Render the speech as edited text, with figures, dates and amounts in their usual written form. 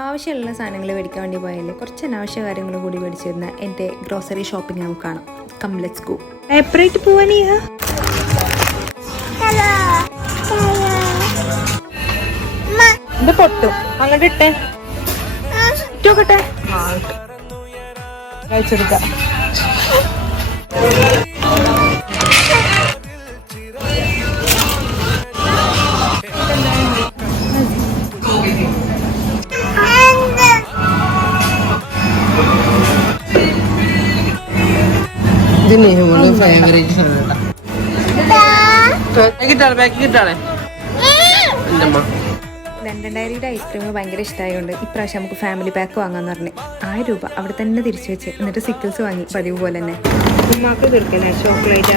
ആവശ്യമുള്ള സാധനങ്ങൾ മേടിക്കാൻ വേണ്ടി പോയാൽ കുറച്ച് അനാവശ്യ കാര്യങ്ങൾ കൂടി മേടിച്ചിരുന്ന എൻ്റെ ഗ്രോസറി ഷോപ്പിംഗ് നമുക്ക് കാണാം. Come let's go. എപ്പോഴായിട്ട് പോവാൻ ഇത് പൊട്ടും അങ്ങോട്ട് ഇട്ടേ ഇട്ടോക്കട്ടെ കഴിച്ചെടുക്കാം. ലണ്ടൻ ഡയറിയുടെ ഐസ്ക്രീം ഭയങ്കര ഇഷ്ടമായതുകൊണ്ട് ഇപ്രാവശ്യം നമുക്ക് ഫാമിലി പാക്ക് വാങ്ങാന്ന് പറഞ്ഞു. 1000 രൂപ അവിടെ തന്നെ തിരിച്ചു വെച്ച് എന്നിട്ട് സിക്കിൾസ് വാങ്ങി പതിവ് പോലെ തന്നെ. ചോക്ലേറ്റ്